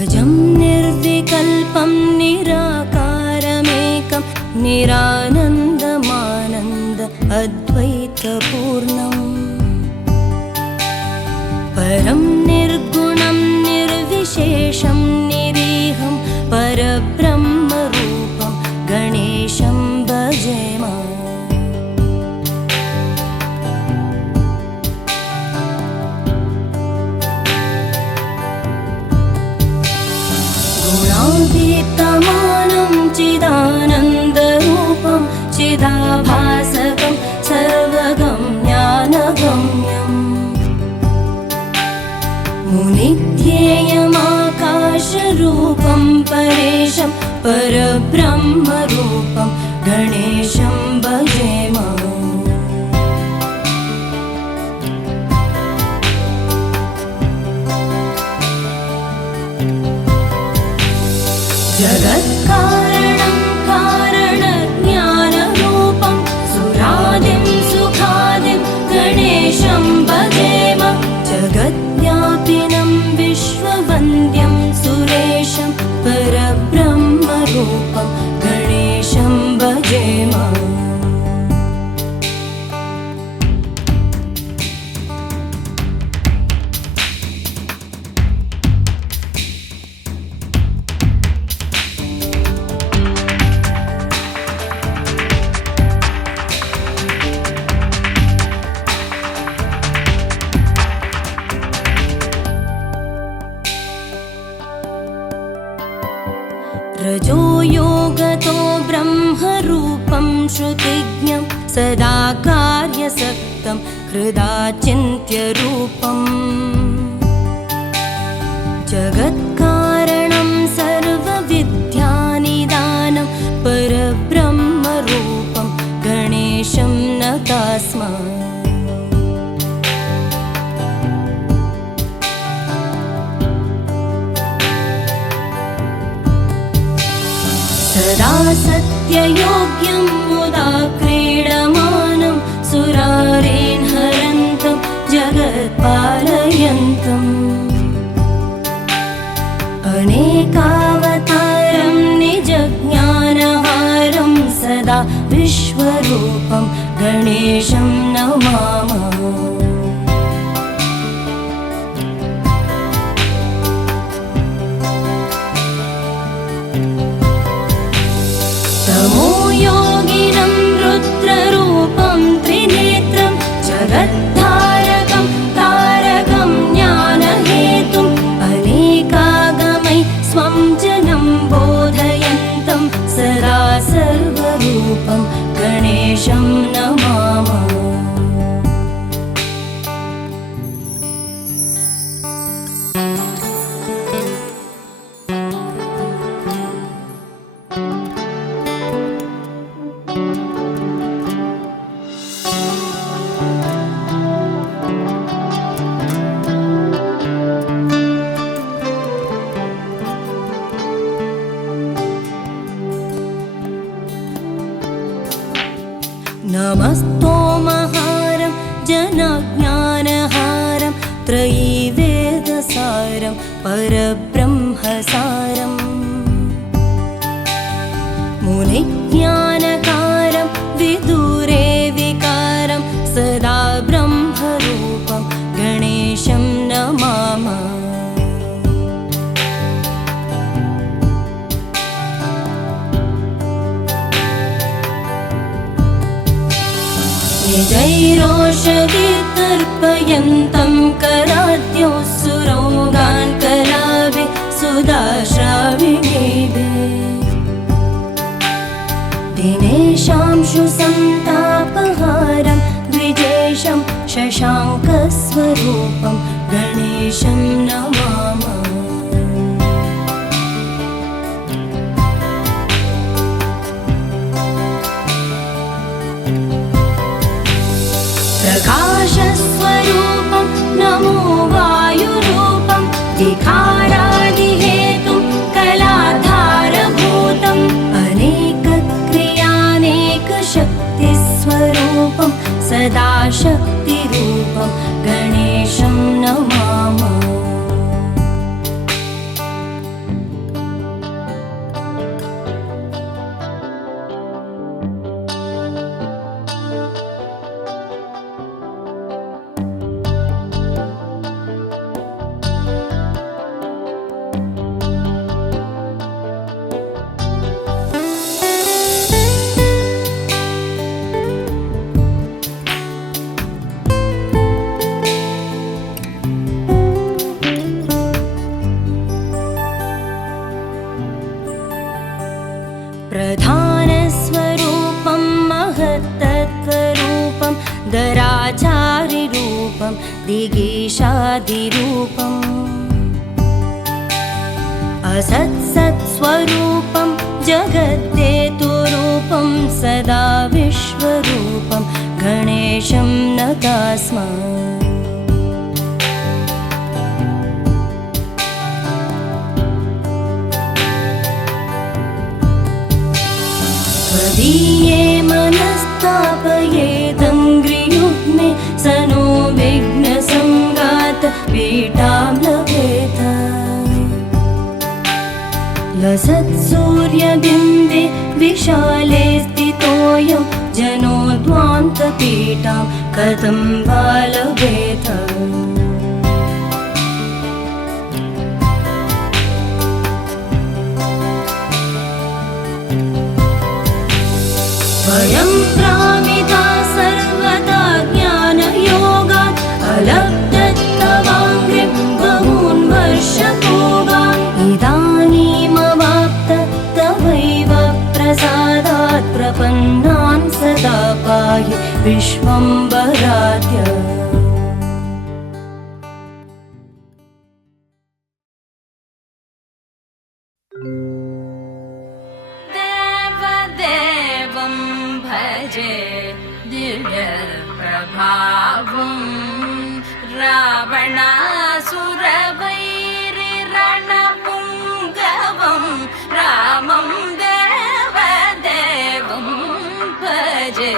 अजं निर्विकल्पं निराकारमेकं निरानन्दमानन्द अद्वैतपूर्णम् परं निर्गुणं निर्विशेषं निरीहं परब्रह्मरूपं गणेशं भजेम। गुणातीतमानं चिदानन्दरूपं चिदाभासकं सर्वगं ज्ञानगम्यम् मुनिध्येयमाकाशरूपं परेशं परब्रह्मरूपं गणेशं भजेम। जगत्कारणं कारणज्ञानरूपं सुरादिं सुखादिं गणेशं भजेम। जगद्व्यापिनं विश्ववन्द्यं सुरेशं परब्रह्मरूपं गणेशं भजेम। रजो योगतो ब्रह्मरूपं श्रुतिज्ञं सदा कार्यसक्तं हृदाचिन्त्यरूपम् जगत्कारणं सर्वविद्यानिदानं परब्रह्मरूपं गणेशं नतास्म। सदा सत्ययोग्यं मुदा क्रीडमानं सुरारेन् हरन्तं जगत्पालयन्तम् अनेकावतारं निजज्ञानहारं सदा विश्वरूपं गणेशं नमामः। तमोयोगिनं रुद्ररूपं त्रिनेत्रं जगद्धारकं तारकं ज्ञानहेतुम् अनेकागमै स्वं जनं बोधयन्तं सदा सर्वरूपं गणेशं नमामः। नमस्तोमहारं जनज्ञानहारं त्रयीवेदसारं परब्रह्मसारं मुनिज्ञानकारं विदुरे विकारं सदा ब्रह्मरूपं गणेशं नमामः। निजैरोषधितर्पयन्तं कराद्यो सुरोगान् कलाभि सुदाश्राविणीभिः दिनेशांशु सन्तापहारं द्विजेशं शशाङ्कस्वरूपं गणेशं नमामः। प्रकाशस्वरूपं नमो वायुरूपं विकारादिहेतुं कलाधारभूतम् अनेकक्रियानेकशक्तिस्वरूपं सदा शक्तिरूपं गणेशं नमामः। प्रधानस्वरूपं महत्तत्त्वरूपं दराचारिरूपं दिगीशादिरूपम् असत्सत्स्वरूपं जगद्देतुरूपं सदा विश्वरूपं गणेशं नतास्म त्वदीये मनस्तापयेदङ्घ्रियुग्मे स नो विघ्नसङ्गात पीठां लभेत लसत्सूर्यबिम्बे विशाले स्थितोऽयं जनो ध्वान्तपीठां कथं वा लभेत वयं प्रामिता सर्वदा ज्ञानयोगात् अलब्धत्तवाङ्घ्रिं बहून् वर्षपूर्वान् इदानीमवाप्त तवैव प्रसादात् प्रपन्नान् सदा पाहि विश्वम्भराध्य भजे दिव्यप्रभावं रावणासुरवैरिरणपुङ्गवं रामं देवदेवं भजे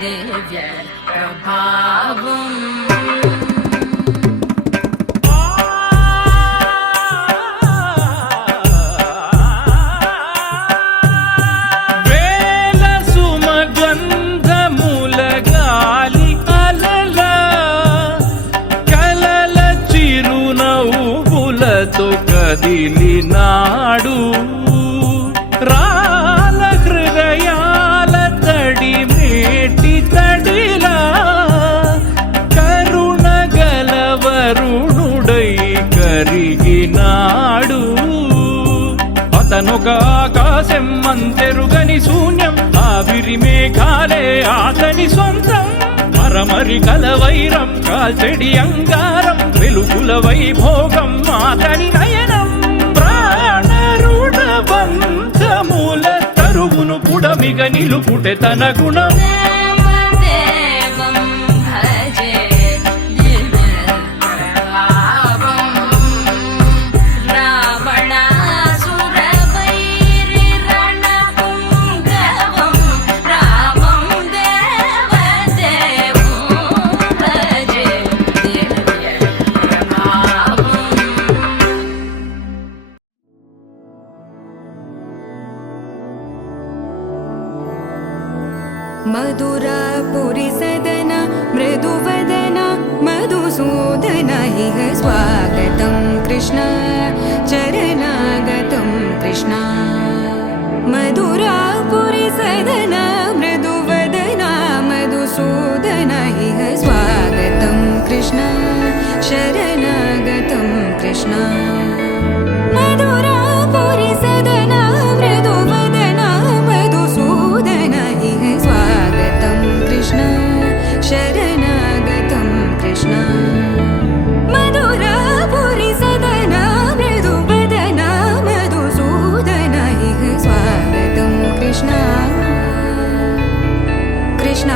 दिव्यप्रभावम् కదిలినాడు రాల హృదయాల తడి మేటి తడిలా కరుణ గలవరుణుడై కరిగినాడు అతనొక ఆకాశం అంతెరుగని శూన్యం ఆవిరి మేఘాలే అతని సొంతం మరమరి కలవైరం కాల్చెడి అంగారం వెలుగుల వైభోగం అతని నయనం ప్రాణరుణ బంధముల తరుగును పుడమిగ నిలుపుటె తన గుణం मधुरापुरी सदन मृदुवदन मधुसूदन इह स्वागतं कृष्ण चरणागतं कृष्ण मधुरापुरी सदन मृदुवदन मधुसूदन इह स्वागतं कृष्ण शरणागतं कृष्ण मधुरापुरी सदन मृदुवदन मधुसूदन इह स्वागतं कृष्ण शरणागतं कृष्ण मधुरापुरी सदन मृदुवदन मधुसूदन इह स्वागतं कृष्ण कृष्ण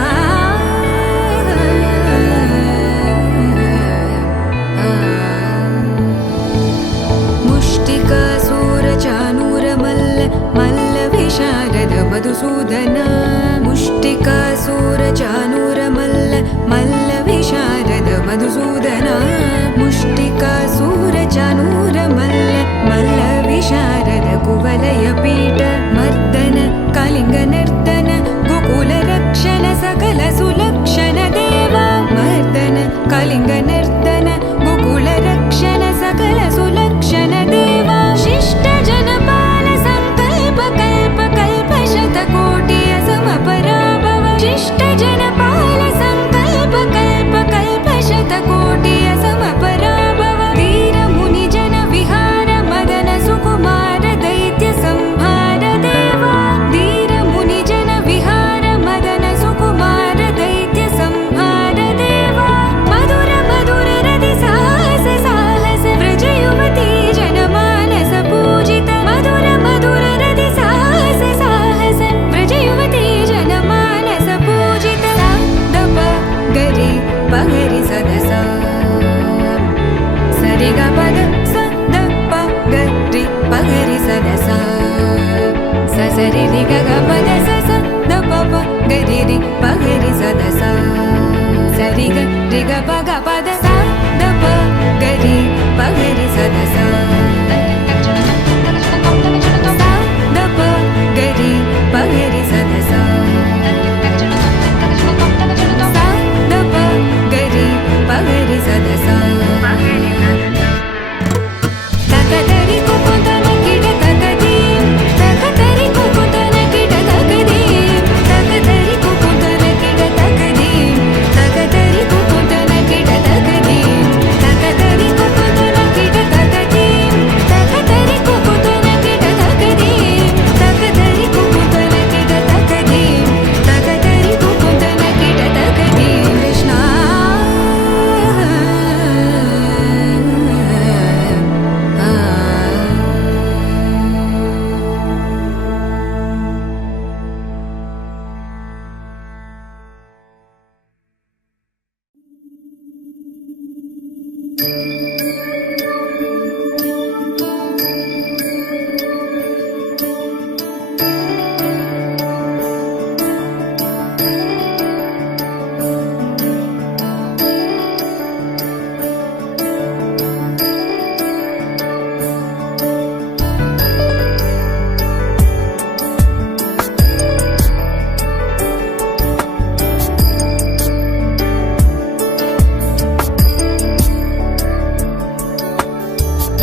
मुष्टिकासूरचानूरमल्ल मल्लविशारद मधुसूदन मुष्टिकासूरचानूरमल्ल मल्लविशारद मधुसूदन मुष्टिकासूरचानूरमल्ल मल्लविशारद कुवलयपीठ मर्दन कलिङ्गनर्तन गोकुलरक्षण सकल सुलक्षण देवा मर्दन कलिङ्गनर्तन गोकुलरक्षण सकल सुलक्षण देवा शिष्ट जनपाल संकल्प कल्प कल्प शतकोटि असमपराभव शिष्ट जनपाल संकल्प कल्प कल्प शतकोटि असमपराभव वीर मुनि जन विहार मदन सुकुमार दैत्य संहार देवा ri ri ga ga pa da sa sa da pa pa ga ri pa ga ri sa da sa sa ri ga pa da sa da pa ga ri pa ga ri sa da sa sa da pa ga ri pa ga ri sa da sa sa da pa ga ri pa ga ri sa da sa ta ta ta ri ko ko ta na ki da ta ta di ta ta ta ri ko ko ta na ki da ta ka di ta ta ta ri ko ko ta na ki da ta ka di ta ta ta ri ko ko ta na ki da ta ka di ta ta ta ri ko ko ta na ki da ta ka di ta ta ta ri ko ko ta na ki da ta ka di ta ta ta ri ko ko ta na ki da ta ka di ta ta ta ri ko ko ta na ki da ta ka di Krishna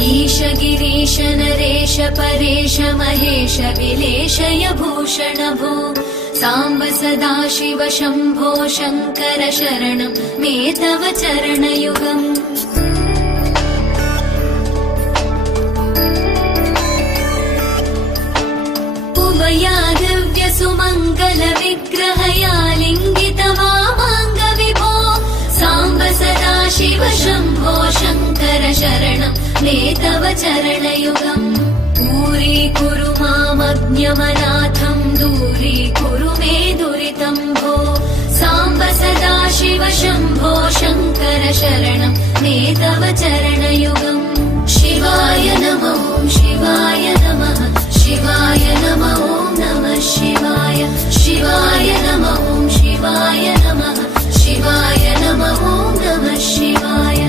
ईश गिरीश नरेश परेश महेश विलेशय भूषण भो साम्ब सदाशिव शम्भो शङ्कर शरणं मे तव चरणयुगम् उमया दिव्य सुमङ्गल विग्रहया लिङ्गित वामाङ्ग विभो साम्ब सदाशिव शम्भो शङ्कर शरणं मे तव चरणयुगम् दूरीकुरु मामज्ञमनाथं दूरीकुरु मे दुरितं भो साम्ब सदाशिव शम्भो शङ्कर शरणं मे तव चरणयुगम् शिवाय नमो शिवाय नमः शिवाय नमो नमः शिवाय शिवाय नमो शिवाय नमः शिवाय नमो नमः शिवाय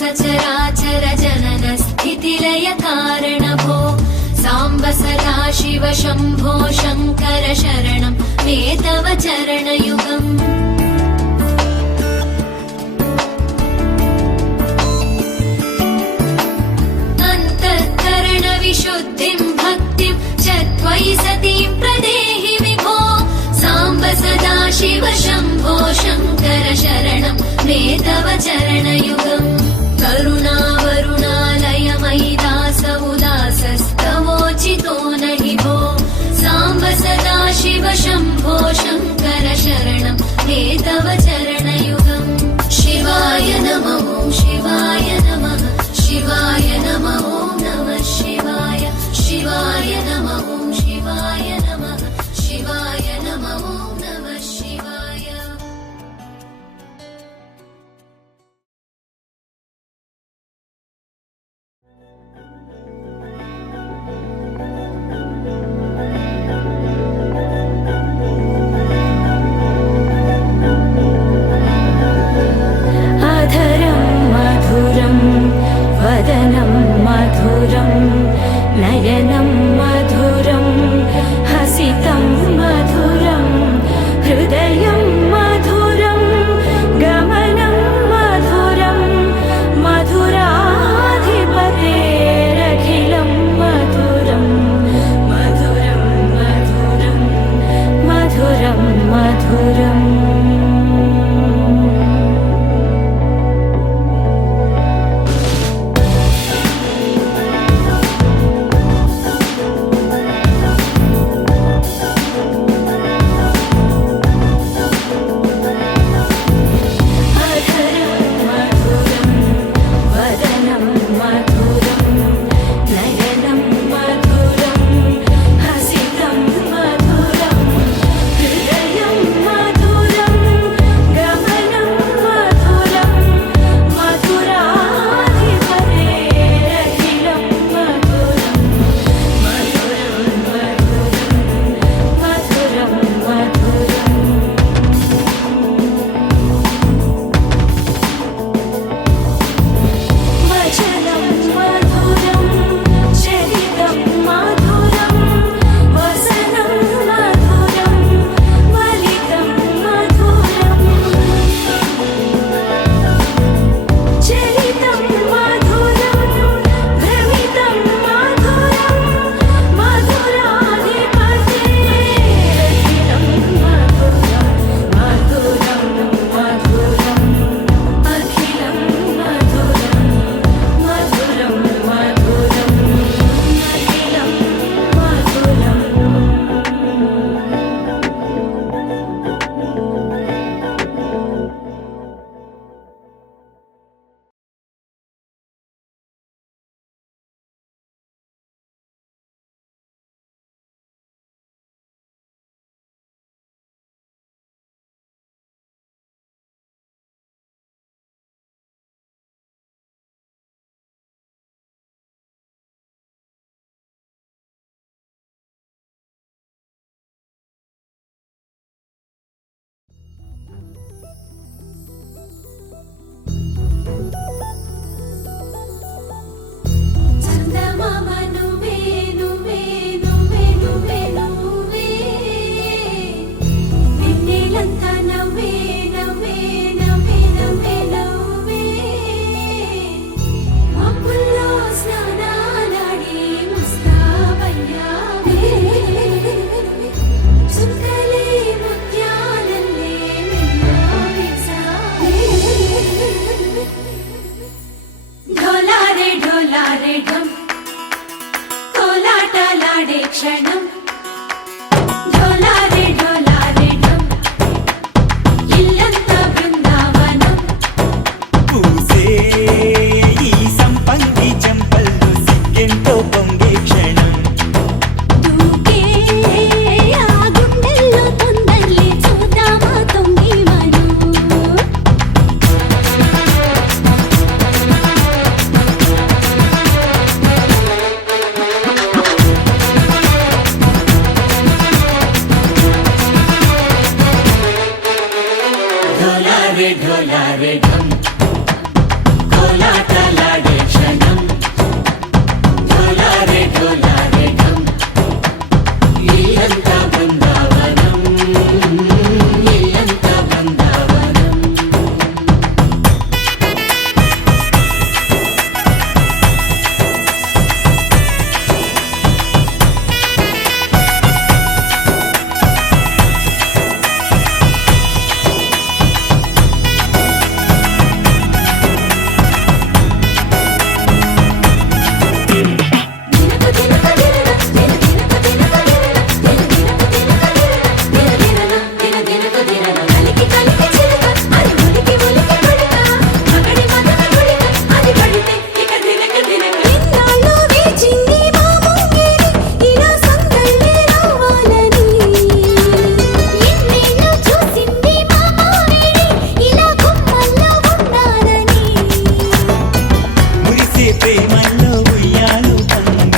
सचराचर जनन स्थितिलय कारण भो साम्ब सदाशिव शम्भो शङ्कर शरणं मे तव चरणयुगम् अन्तःकरण विशुद्धिं भक्तिं च त्वयि सतीं प्रदेहि विभो साम्ब सदाशिव शम्भो शङ्कर शरणं मे तव चरणयुगम् करुणावरुणालय मयि दास उदासस्तवोचितो नहि भो साम्ब सदाशिव शम्भो शङ्कर शरणं मे तव चरणयुगम् शिवाय नमो शिवाय नमः शिवाय नमो नमः शिवाय शिवाय नमो शिवाय नमः शिवाय नमो नमः शिवाय वदनं मधुरं नयनं मधुरं हसितं मधुरं हृदयं मधुरं गमनं मधुरं मधुराधिपतेरखिलं मधुरं मधुरं मधुरं मधुरं मधुरम् ప్రేమల్లో ఉయ్యాలు పంగ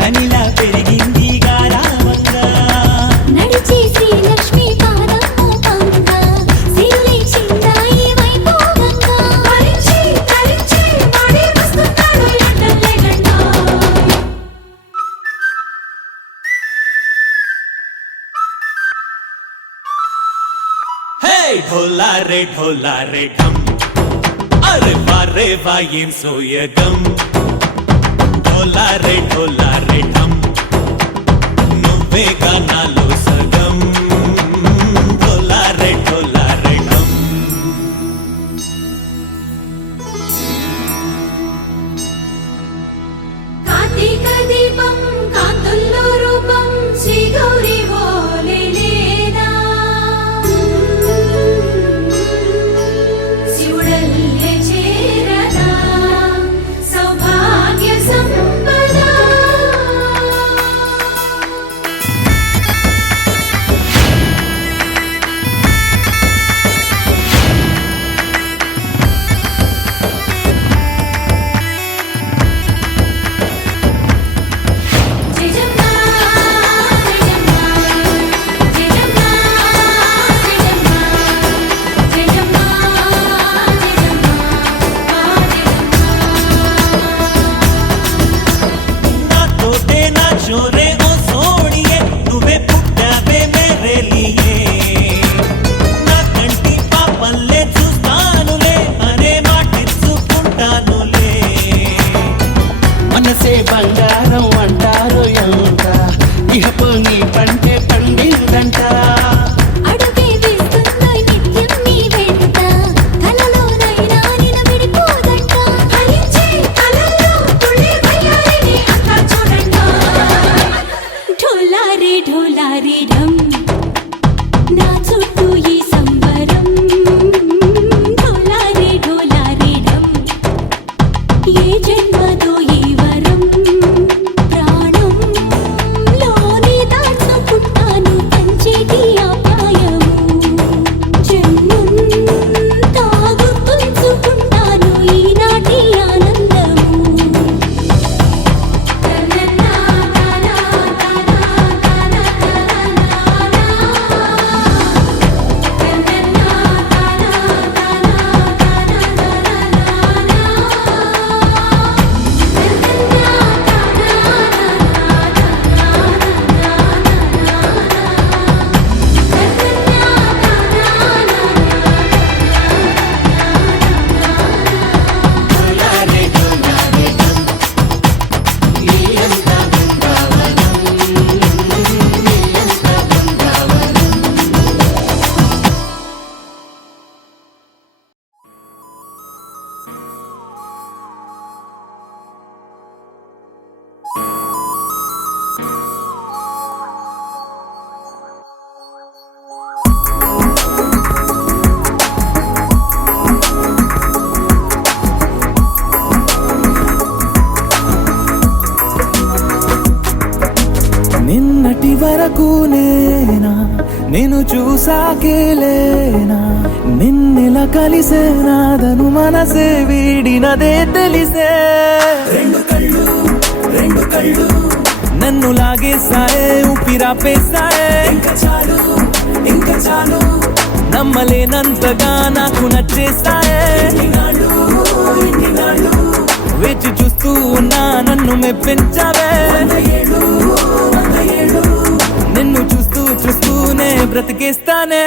కనిలా పెరిగింది గారావంగా నడిచే శ్రీ లక్ష్మీ పాదము పంగ సిరులే చిందాయి వైభోగంగా తరించి తరించి వాడి వస్తున్నాడు ఎండలే గంట హే ढोला रे ढम अरे वाह ఏం సోయగం ढोला रे ढम నువ్వేగా నాలో సగం ढोला रे ढम కార్తీక దీపం కాంతుల్లో రూపం శ్రీ గౌరీ ఓలే లేదా శివుడల్లే చేరదా సౌభాగ్య సంపద జయజమ్మా జయజమ్మా జయజమ్మా జయజమ్మా జయజమ్మా నాతోటే నా చోరే ఓ సోణియే నువ్వే పుట్టావే మేరే లియే నా కంటి పాపల్లే చూస్తానులే అనే మాటిచ్చుకుంటానులే మనసే బంగారం అంటారు ఎంత ఇహపు నీ పంటే పండిందంట అడుగే వేస్తుందో నిత్యం నీ వెంట కలలోనైనా నిన్ను విడిపోదంట ఫలించే కలల్లో తుళ్ళి వయ్యారిని అంతా చూడంట ఢోలారే ఢమ్ నా చుట్టూ ఈ సంబరం ఢోలారే ఢమ్ ఏ జన్మదో ఈ వరం ప్రాణంలోనే దాచుకుంటాను పంచేటి ఆప్యాయము జన్మంతా గుర్తుంచుకుంటాను ఈనాటి ఆనందము నిన్నటి వరకు నేనా నేను చూసాకేలేనా నిన్నెలా కలిసేనాదను మనసే వీడినదే తెలిసే రెండు కళ్ళు నన్ను లాగేసాయే ఊపిరాపేసాయే ఇంకా చాలు నమ్మలేనంతగా నాకు నచ్చేసాయే వేచి చూస్తూ ఉన్నా నన్ను మెప్పించావే నిన్ను చూస్తూనే బ్రతికేస్తానే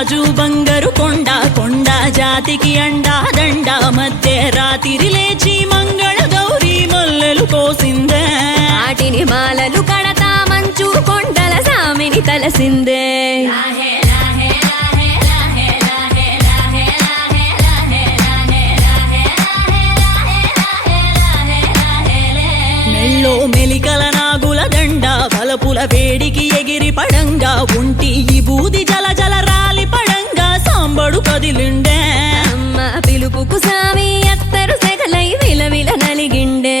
రాజు బంగారు కొండ కొండ జాతికి అండా దండ మధ్య రాత్రి లేచి మంగళ గౌరీ మల్లెలు కోసిందే వాటిని మాలలు కడతా మంచు కొండల సామిని తలసిందే మెళ్ళో మెలికల నాగుల దండ బలపుల వేడికి ఎగిరి పడంగా ఉంటి ఈ బూది జల జల రాలి పడంగా సాంబడు కదిలిండే అమ్మ పిలుపుకు సామి అత్తరు సెగలై విలవిల నలిగిండే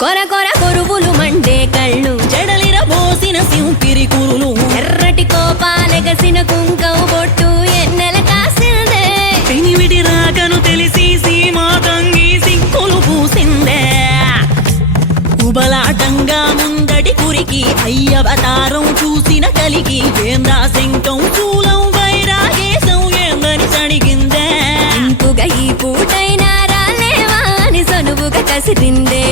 కొర కొర కొరువులు మండే కళ్ళు జడలిర బోసిన సింపిరి కురులు ఎర్రటి కోపాలెగసిన కుంకం బొట్టు ఎన్నెల కాసిందే పెనివిడి రాకను తెలిసి సీమా తంగి సిక్కులు పూసిందే ఉబలాటంగా ముందటి కురికి అయ్యవతారం చూసిన కలిగి వేందా శంకం చూలం వైరాగేశం ఏందని సణిగిందే ఇంపుగా ఈ పూటైనా రాలేవా అని సనువుగా కసిరిందే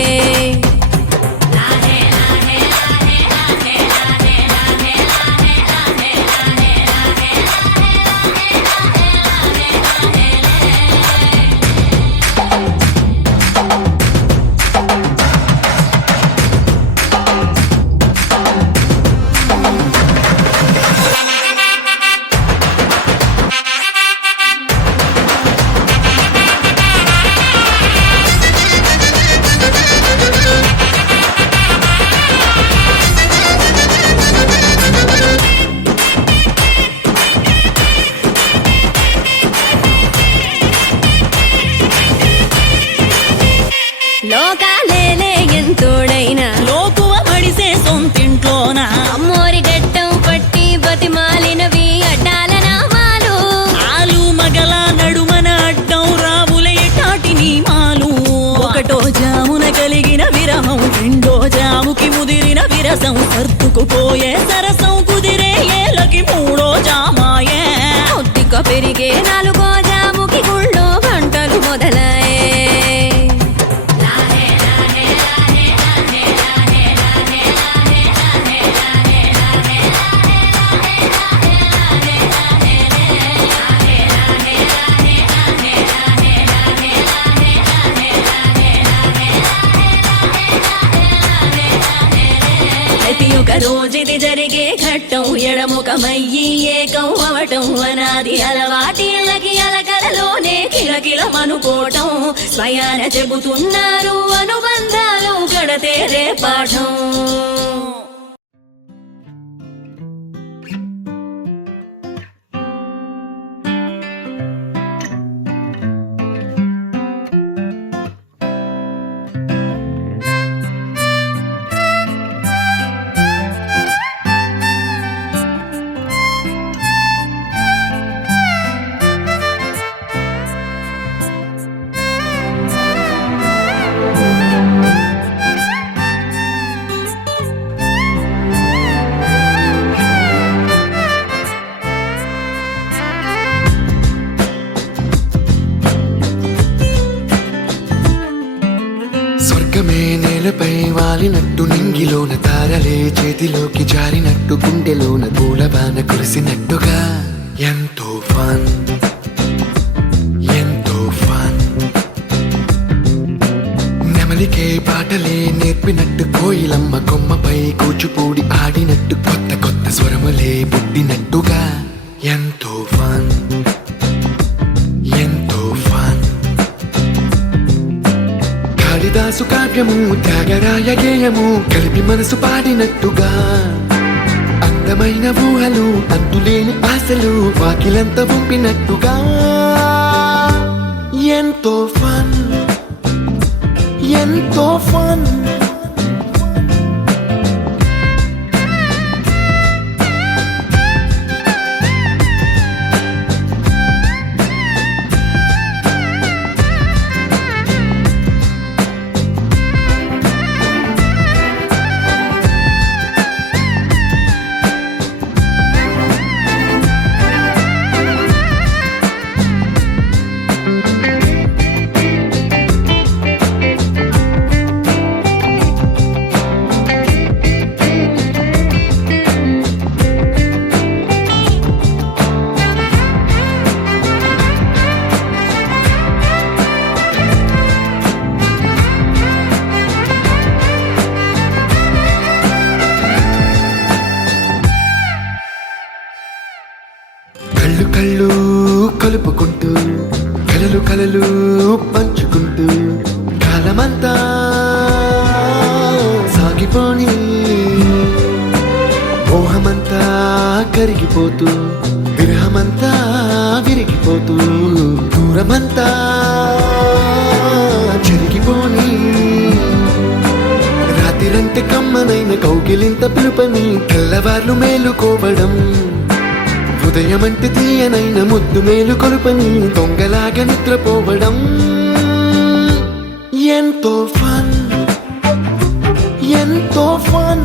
లోకాలేలే ఎంతోడైనా లోకువ మడిసే సొంతింట్లోన అమ్మోరి గట్టం పట్టి బతిమాలినవి అడ్డాల నామాలు ఆలు మగల నడుమన అడ్డం రావుల ఎటాటి నీమాలు ఒకటో జామున కలిగిన విరహం రెండో జాముకి ముదిరిన విరసం సర్దుకుపోయే సరసం కుదిరే ఏలకి మూడో జామాయే ఒత్తిక పెరిగే నాలుగో జాముకి గుళ్ళో గంటలు మొదలయ్యే ప్రతి ఒక్క రోజుది జరిగే ఘట్టం ఎడముఖమయ్యి ఏకం అవటం అనాది అలవాటిళ్ళకి అలకలలోనే కిలకిలమనుకోవటం స్వయాన చెబుతున్నారు అనుబంధాలు గడతేరే పాఠం స్వర్గమే నేలపై వాలినట్టు నింగిలోన తారలే చేతిలోకి జారినట్టు గుండెలోన పూలబాన కురిసినట్టుగా ఎంతో ఫన్ ఎంతో ఫన్ నెమలికే పాటలే నేర్పినట్టు కోయిలమ్మ కొమ్మపై కూచిపూడి ఆడినట్టు కొత్త కొత్త స్వరములే పుట్టినట్టుగా ఎంతో ఫన్ ఎంతో ఫన్ కాళిదాసు కావ్యము త్యాగరాయ గేయము కలిపి మనసు పాడినట్టుగా అందమైన ఊహలు అంతులేని ఆశలు వాకిలంత పంపినట్టుగా ఎంతో ఫన్ ఎంతో ఫన్ కళ్ళు కళ్ళు కలుపుకుంటూ కలలు కలలు పంచుకుంటూ కాలమంతా సాగిపోని మోహమంతా కరిగిపోతూ విరహమంతా విరిగిపోతూ దూరమంతా జరిగిపోని రాత్రిరంటే కమ్మనైన కౌగిలింత పిలుపని తెల్లవార్లు మేలుకోవడం ఉదయమంటే తీయనైన ముద్దు మేలు కొలుపని దొంగలాగా నిద్రపోవడం ఎంతో ఫన్ ఎంతో ఫన్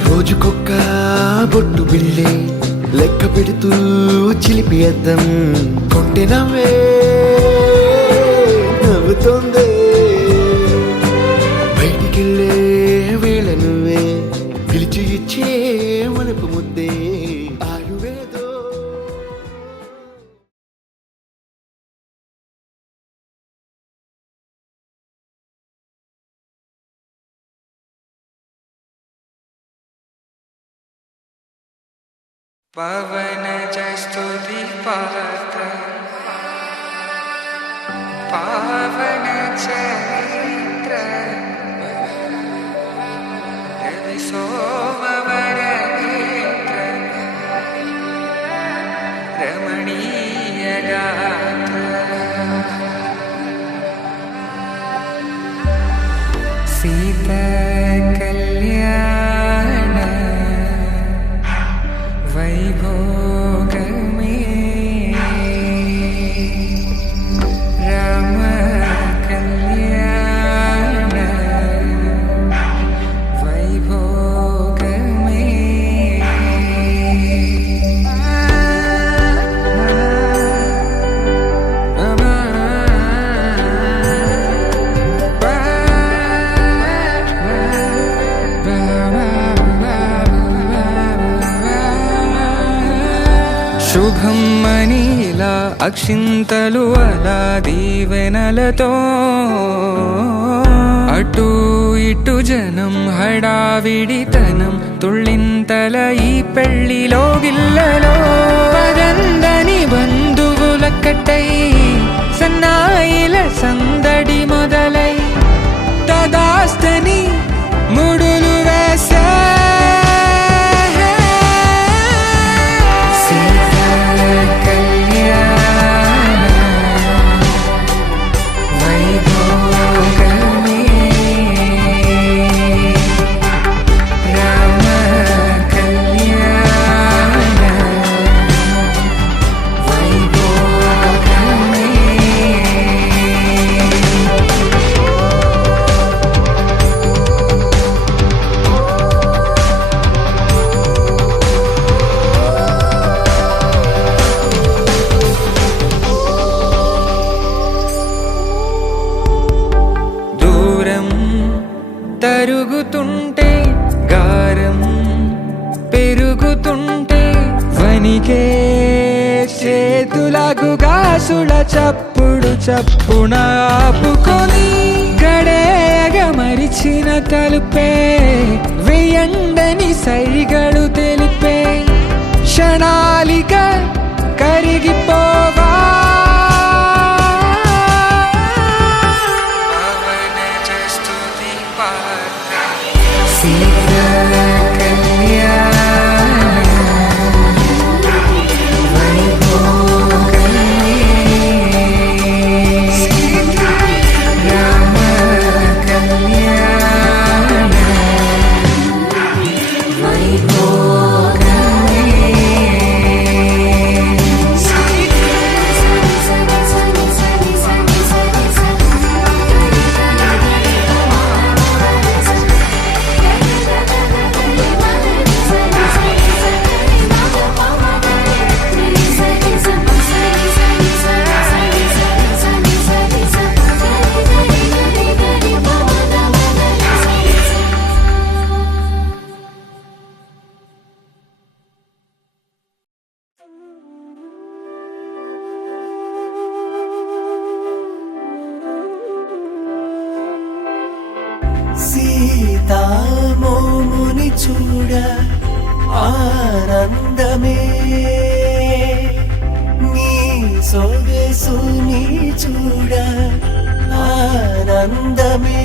రోజుకొక్క బొట్టు బిళ్ళే లెక్క పెడుతూ చిలిపి అద్దం కొంటె నవ్వే నవ్వుతోందే బయటికెళ్ళే వేళ నువ్వే పిలిచి ఇచ్చే వనపు ముద్దే ఆయువేదో పవన స్తుతి పాత్ర పావన చరిత్ర రవి సోమవర నేత్ర రమణీయ గాత్ర సీత కళ్యాణ వైభోగమే రామ కళ్యాణ వైభోగమే శుభం మనీలా అక్షింతలు అలా దీవెనలతో అటు ఇటు జనం హడావిడితనం తుళ్ళింతల ఈ పెళ్లిలో గిల్లలో పదందని బంధువులక్కటై సన్నాయిల సందడి మొదలై తదాస్తని ముడులు వేసా తరుగుతుంటే గారం పెరుగుతుంటే వనికే చేతులకు గాసుల చప్పుడు చప్పున ఆపుకొని గడే తెగ మరిచిన తలుపే వేయండని సైగడు తెలిపే క్షణాలిక కరిగిపోవా సీతామోముని చూడ ఆనందమే నీ సొగసుని చూడ ఆనందమే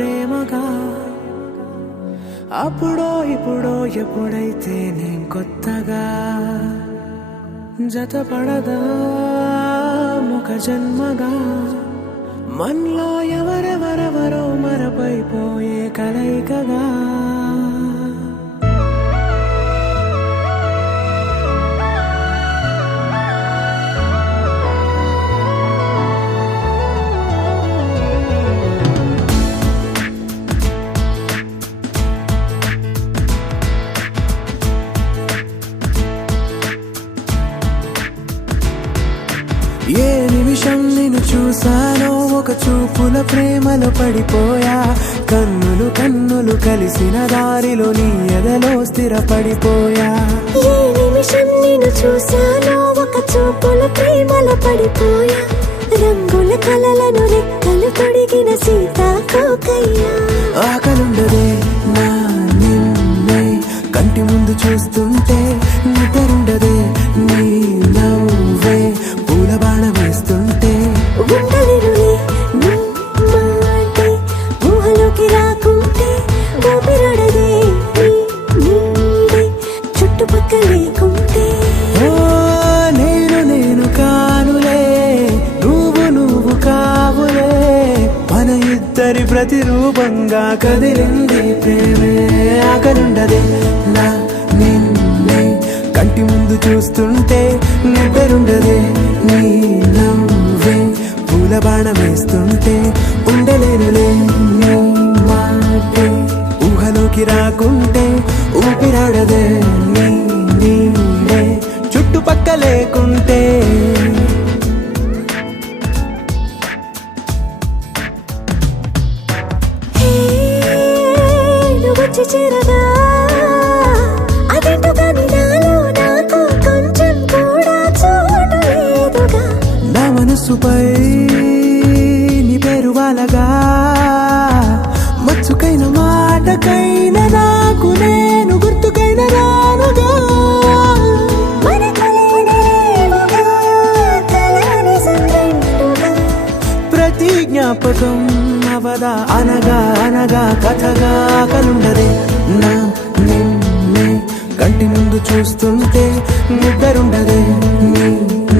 ప్రేమగా అప్పుడో ఇప్పుడో ఎప్పుడైతే నేను కొత్తగా జతపడదా ఒక జన్మగా మనలో ఎవరెవరెవరో మరపైపోయే కలయికగా ఏ నిమిషం నిన్ను చూసానో ఒక చూపుల ప్రేమలో పడిపోయా కన్నులు కన్నులు కలిసిన దారిలో నీ ఎదలో స్థిరపడిపోయా ఏ నిమిషం నిన్ను చూసానో ఒక చూపుల ప్రేమలో పడిపోయా రంగుల కలలను రెక్కలు తొడిగిన సీతాకోకయ్యా ఆకలుండదే నా నిన్నే కంటి ముందు చూస్తుంటే నిద్రుండదే నీ నవ్వే పూల బాణ వేస్తుంటే ఉండలేనులే నీ మాటే ఊహలోకి రాకుంటే ఊపిరాడదే నీ నీడే చుట్టుపక్కల లేకుంటే ఓ నేను కానులే నువ్వు కావులే మన ఇద్దరి ప్రతిరూపంగా కదిలింది ప్రేమే ఆకలుండదే నా నిన్నే కంటి ముందు చూస్తుంటే నిద్రుండదే నీ నవ్వే పూల బాణ వేస్తుంటే ఉండలేనులే నీ మాటే ఊహలోకి రాకుంటే ఊపిరాడదే నీ నీడే చుట్టుపక్క లేకుంటే వచ్చి చేరగా అదేంటో కానీ నాలో నాకు కొంచెం కూడా చోటు లేదుగా నా మనసుపై నీ పేరు వాలగా మచ్చుకైన మాటకైన నాకు నేను గుర్తుకైన రానుగా మనకులేనిలేవుగా కలని సంగంటుగా ప్రతి జ్ఞాపకం అవదా అనగా అనగా కథగా కలుండదే నా నిన్నే కంటి ముందు చూస్తుంటే నిద్రుండదే నీ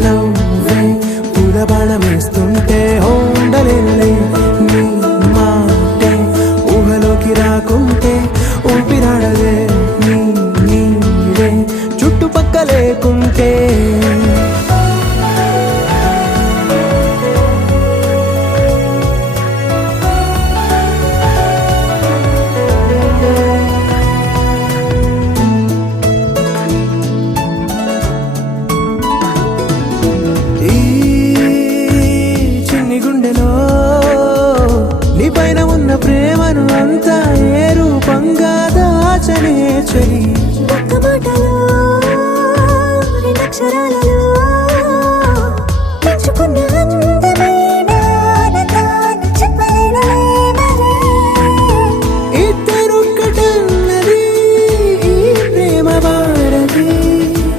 నవ్వే పూల బాణం వేస్తుంటే ఉండలేనులే నీ మాటే ఊహలోకి రాకుంటే ఊపిరాడదే నీ నీడే చుట్టుపక్క లేకుంటే ప్రేమను అంతా ఏ రూపంగా దాచనే చలి ఒక్క మాటలో రెండక్షరాలలో పెంచుకున్న అందమైన ఆనందాన్ని చెప్పలేనులే మరి ఇద్దరొక్కటన్నది ఈ ప్రేమ భారతి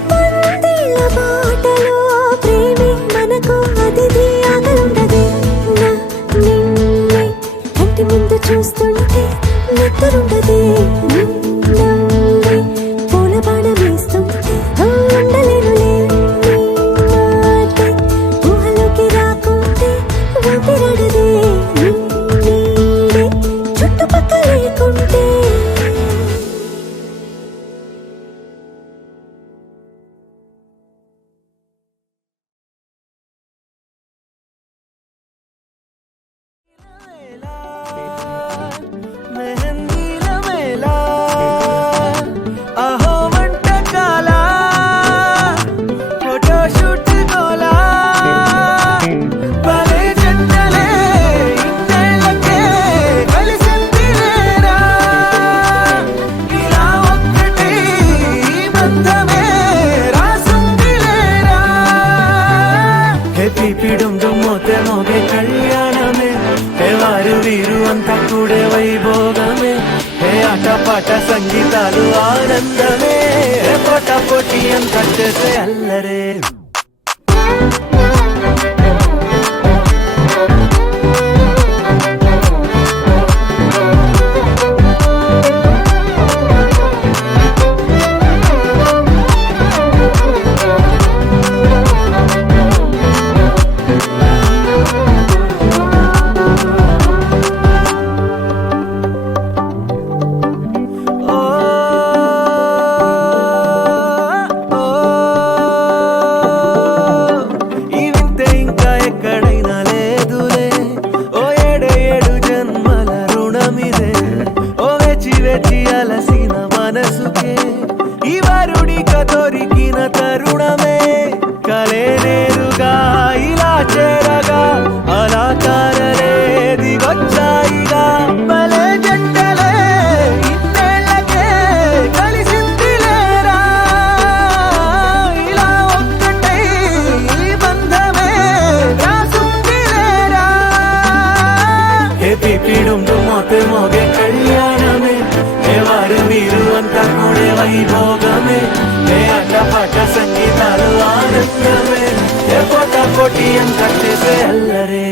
పందిళ్ళ బాటలో ప్రేమే మనకు అతిథి ఆగలుండదే నా నిన్నే కంటి ముందు చూస్తుంటే నిద్రుండదే నీ నవ్వే పూల బాణ వేస్తుంటే ఉండలేనులే నీ మాటే ఊహలోకి రాకుంటే ఊపిరాడదే నీ నీడే చుట్టుపక్క లేకుంటే మెహందీల మేళా అహో వంటకాల ఫోటో షూట్ గోలా భలే జంటలే ఇన్నేళ్ళకే కలిసింది లేరా ఇలా ఒక్కటి బంధమే రాసుంది లేరా హే పీపిడం మోతే మోగే కళ్యాణమే హే వారు వీరు అంతా కూడే వైభోగమే హే ఆటపాట సంగీతాలు ఆనందమే హే పోటా పోటీ అంతా చేసే అల్లరే మనసుకే ఈ వరుడిక దొరికిన తరుణమే కలే నేరుగా ఇలా చేరగా అలా తారలే దిగొచ్చాయిగా భలే జంటలే ఇన్నేళ్ళకే కలిసిందిలేరా ఇలా ఒక్కటై ఈ బంధమే రాసుందిలేరా హే పీడుండు మోతే మోగే కళ్యాణమే హే వారు వీరు అంతా కూడా వైభోగమే హే అడ్డ పాట సంగీతాలు ఆనందమే హే పోట పోటీ అంతా చేసే అల్లరే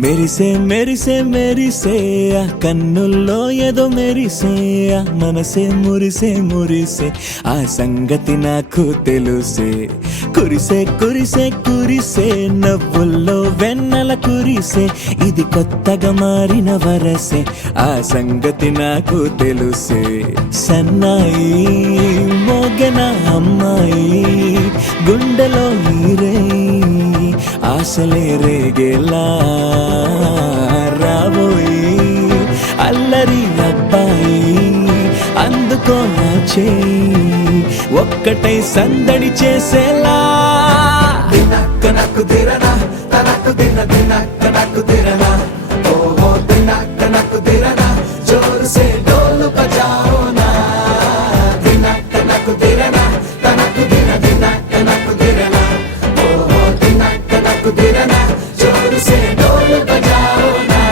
మెరిసే మెరిసే మెరిసే ఆ కన్నుల్లో ఏదో మెరిసే ఆ మనసే మురిసే మురిసే ఆ సంగతి నాకు తెలుసే కురిసే కురిసే కురిసే నవ్వుల్లో వెన్నెల కురిసే ఇది కొత్తగా మారిన వరసే ఆ సంగతి నాకు తెలుసే సన్నాయి మోగన అమ్మాయి గుండెలో ఈరే ఆశలే రేగేలా రాబోయి అల్లరి అబ్బాయి అందుకో నా చేయి ఒక్కటై సందడి చేసేలా దినక్క నాకు దిరనా తనకు దిన దినక్క నాకు దిరనా ఓహో దినక్క నాకు దిరనా జోరు సే డోలు బజాओ నా దినక్క నాకు దిరనా తనకు దిన దినక్క నాకు దిరనా ఓహో దినక్క నాకు దిరనా జోరు సే డోలు బజాओ నా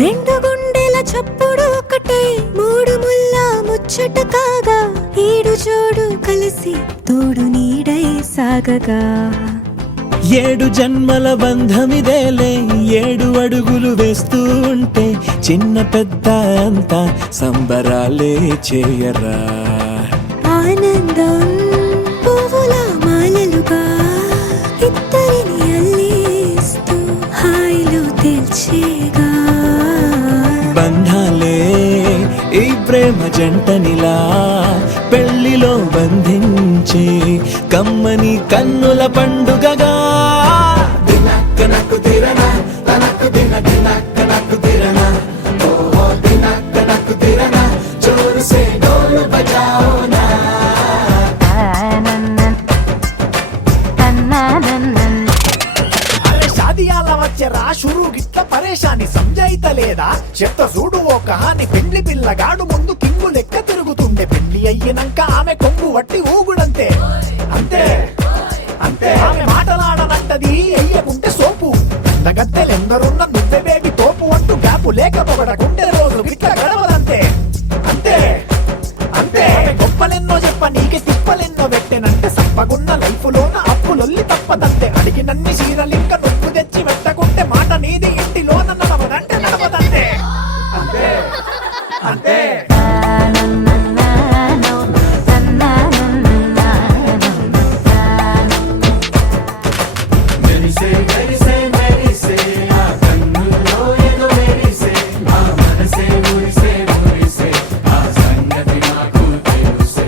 రెండు గుండెల చప్పుడు ఒకటై మూడు ముల్ల ముచ్చట కాగా ఈడు జోడు కలిసి తోడు నీడై సాగగా ఏడు జన్మల బంధమిదేలే ఏడు అడుగులు వేస్తూ ఉంటే చిన్న పెద్ద అంతా సంబరాలే చేయరా ఆనందం పువ్వుల మాలలుగా ఇద్దరిని అల్లేస్తూ హాయిలో తెల్చేగా బంధాలే ఈ ప్రేమ జంటనిలా పెళ్లిలో బంధించే కమ్మని కన్నుల పండుగగా దినక్క నాకు దిరనా తనకు దిన దినక్క నాకు దిరనా ఓహో దినక్క నాకు దిరనా జోరు సే డోలు బజాओ నా అరే షాదియాల వచ్చే రా షురు ఊరు గిట్ల పరేషాని సంజాయితలేదా చెప్త చూడు ఓ కహాని పెండ్లి పిల్లగాడు ముందు కింగు లెక్క తిరుగుతుండే పెళ్లి అయ్యినంక ఆమె కొంగు వట్టి ఊగుడంతే అంతే అంతే ఆమె మాటలాడనంటది అయ్యకుంటే సోపు అందగత్తెలెందరున్న నువ్వే బేబీ తోపు అంటూ గ్యాపు లేక పొగడకుంటే రోజు గిట్ల గడవదంతే అంతే అంతే ఆమె గొప్పలెన్నో చెప్ప నీకే తిప్పలెన్నో పెట్టెనంటే సప్పగున్న లైఫ్ లోన అప్పులొల్లి తప్పదంతే అడిగినన్ని చీరలింక నొప్పు తెచ్చి పెట్టకుంటే మాట నీది ఇంటిలోన నడవదంటే నడవదంతే అంతే అంతే మెరిసే మెరిసే మెరిసే ఆ కన్నుల్లో ఏదో మెరిసే ఆ మనసే మురిసే మురిసే ఆ సంగతి నాకు తెలుసే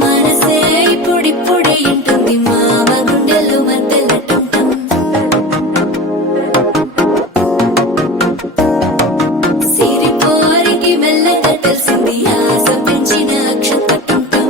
మనసే ఇప్పుడిప్పుడే ఇంటుంది మామ గుండెలు మధ్యలటుంటం సిరిపోరికి మెల్లగా తెలిసింది ఆశ పెంచిన అక్షతటుంటం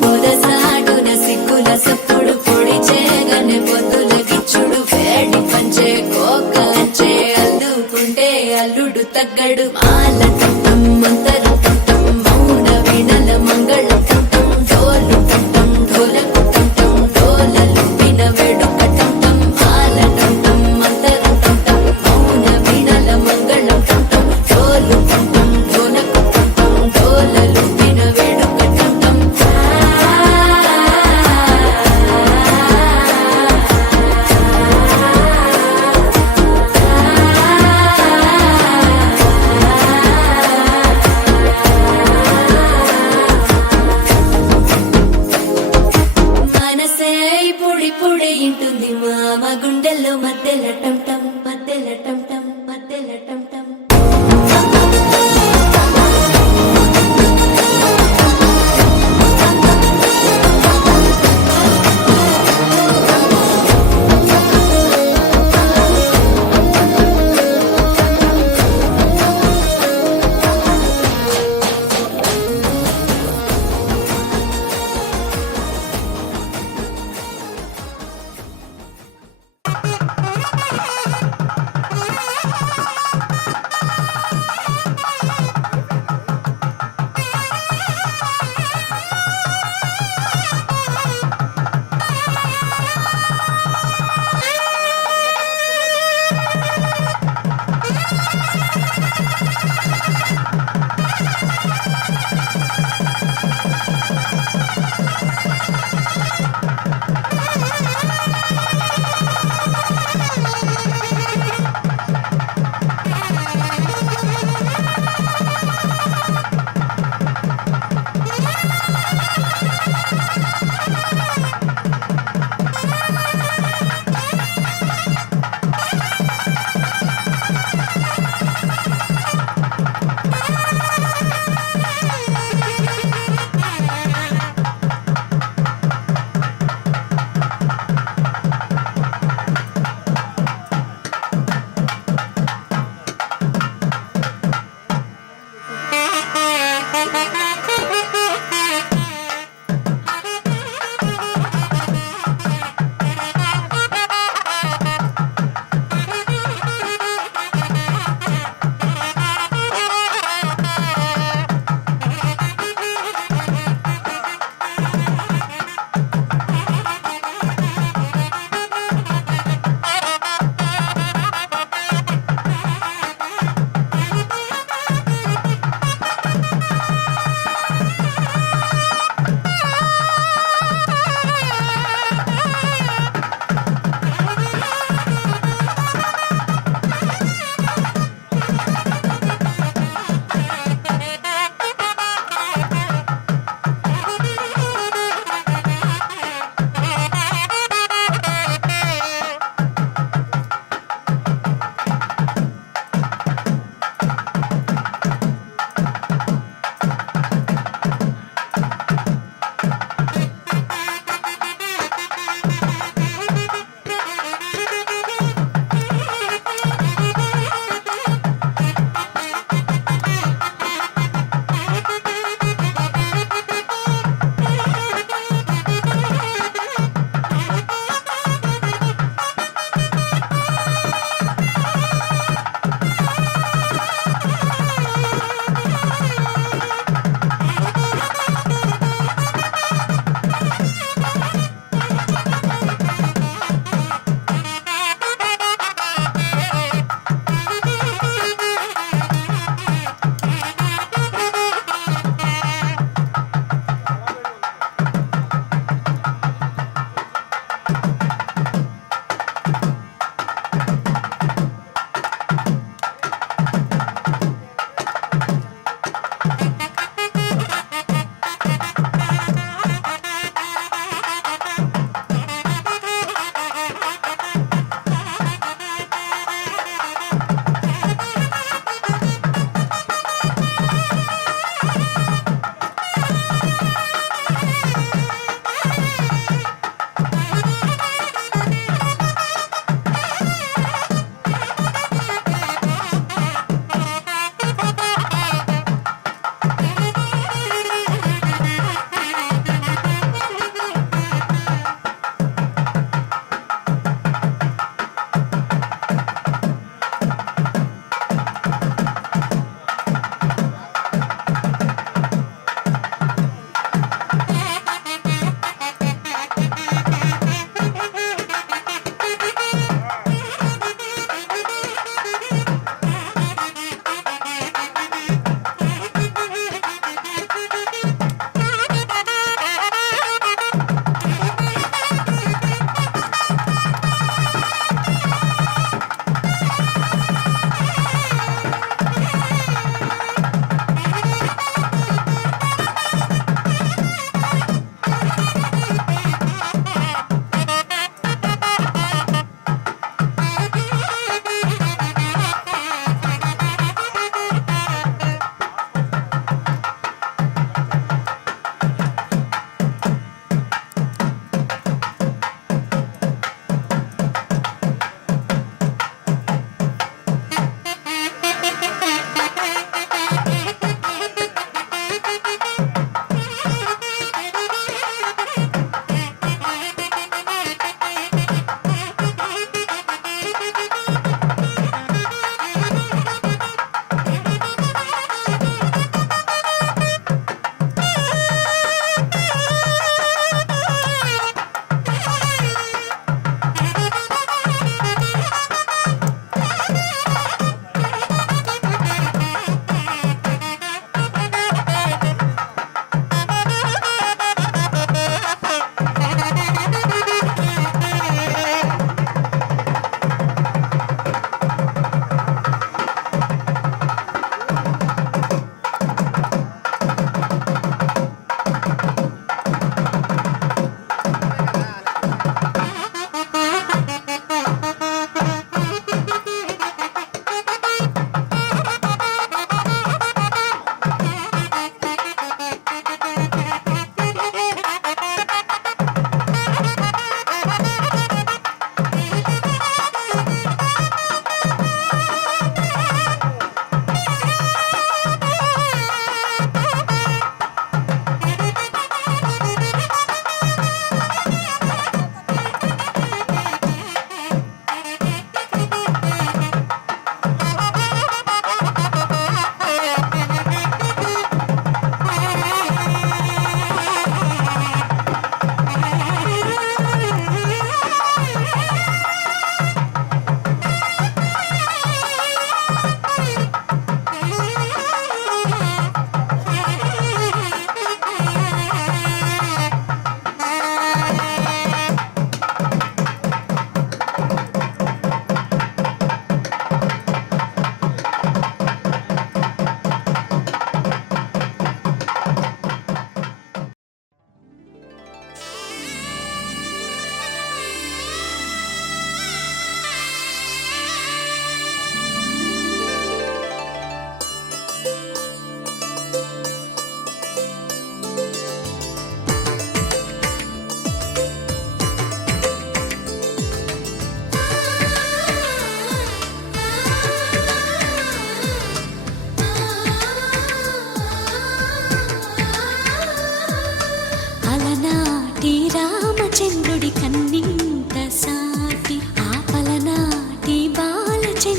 పొదసాటున సిగ్గుల సప్పుడు పొడి చేయగానే పొద్దుల గిచ్చుడు వేడి పంచే కోకలంచే అల్లుకుంటే అల్లుడు తగ్గడు మాల టుంటం మంతర టుంటం మౌన వినల మంగళ టుంటం డోలు టుంటం ఢోలకు టుంటం డోలలు విన వేడుక టుంటం మాల టుంటం మంతర టుంటం మౌన వినల మంగళ టుంటం డోలు టుంటం ఢోలకు టుంటం డోలలు విన వేడుక టుంటం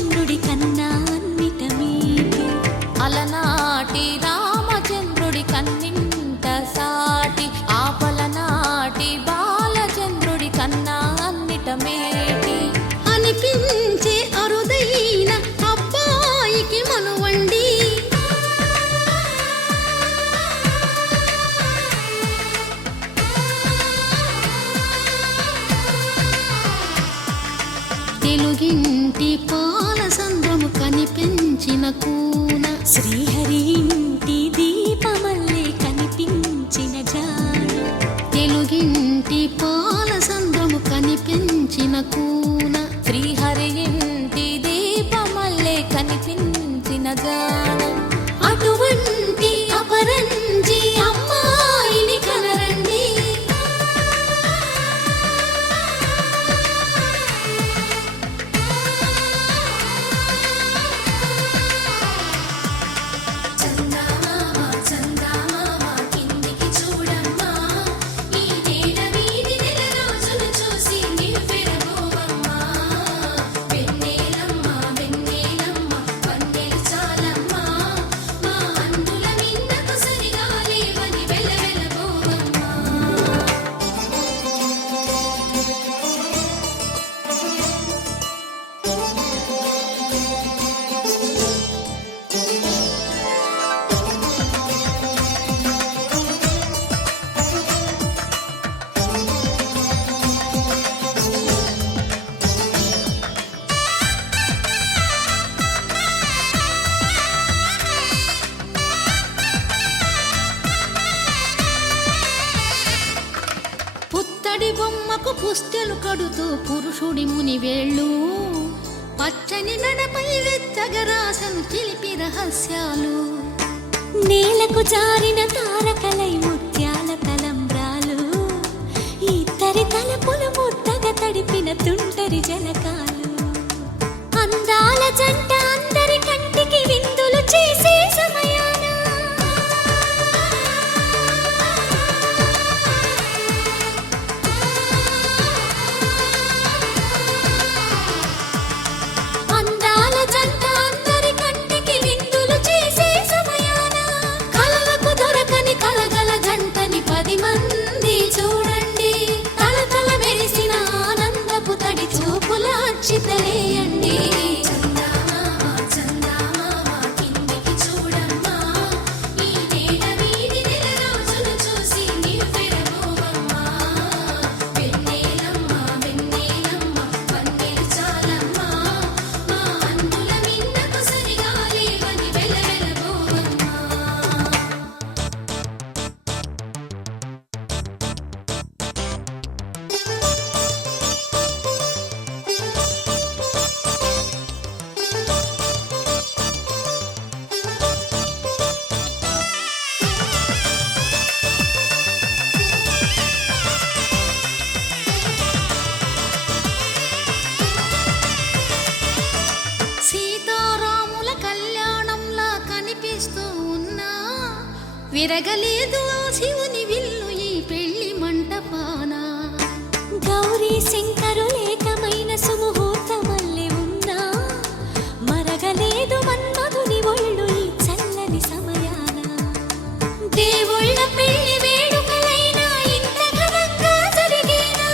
రామచంద్రుడి కన్నా అన్నిట మీటి అలనాటి రామచంద్రుడి కన్నింట సాటి ఆపలనాటి బాలచంద్రుడి కన్నా అన్నిట మేటి అనిపించే అరుదైన అబ్బాయికి మనువండి తెలుగింటి పాలసంద్రము కనిపించిన కూన శ్రీహరి ఇంటి దీపమల్లే కనిపించిన జాడ తెలుగింటి పాలసంద్రము కనిపించిన కూన శ్రీహరి ఇంటి దీపమల్లే కనిపించిన జాడ అటువంటి అపరంజి అమ్మాయిని కనరండి చందమామ చందమామ కిందికి చూడమ్మా ఈ నేల వీధి నెల రోజులు చూసి నివ్వెరబోవమ్మా వెన్నెలమ్మ వెన్నెలమ్మ వన్నెలు చాలమ్మా మా అందుల నిన్నకు సరిగా లేవని వెలవెలబోవమ్మా పుత్తడి బొమ్మకు పుస్తెలు కడుతూ పురుషుడి ముని వేళ్ళు పచ్చని నడపై వెచ్చగరాసను చిలిపి రహస్యాలు నేలకు జారిన తారకలై ముత్యాల తలంబ్రాలు ఇద్దరి తలపులు ముద్దగా తడిపిన తుంటరి జలకాలు అందాల జంట అందరి కంటికి విందులు చేసే సమయాన అందాల జంట అందరి కంటికి విందులు చేసే సమయాన కలలకు దొరకని కలగల జంటని 10 మంది చూడండి తలతల మెరిసిన ఆనందపు తడి చూపుల అచ్చితలేయండి చందమామ చందమామ కిందికి చూడమ్మా ఈ నేల వీధి నెల రోజులు చూసి నివ్వెరబోవమ్మా వెన్నెలమ్మ వెన్నెలమ్మ వన్నెలు చాలమ్మా మా అందుల నిన్నకు సరిగా లేవని వెలవెలబోవమ్మా సీతారాముల కళ్యాణంలా కనిపిస్తూ ఉన్నా విరగలేదు ఆ శివుని విల్లు ఈ పెళ్లి మంటపాన గౌరీ శంకరులేకమైన సుముహూర్తమల్లె ఉన్నా మరగలేదు మన్మధుని ఒళ్ళు ఈ చల్లని సమయాన దేవుళ్ళ పెళ్లి వేడుకలైనా ఇంత ఘనంగా జరిగేనా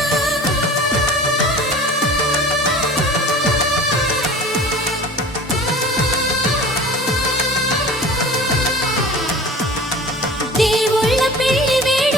దేవుళ్ళ పెళ్లి వేడుకలైనా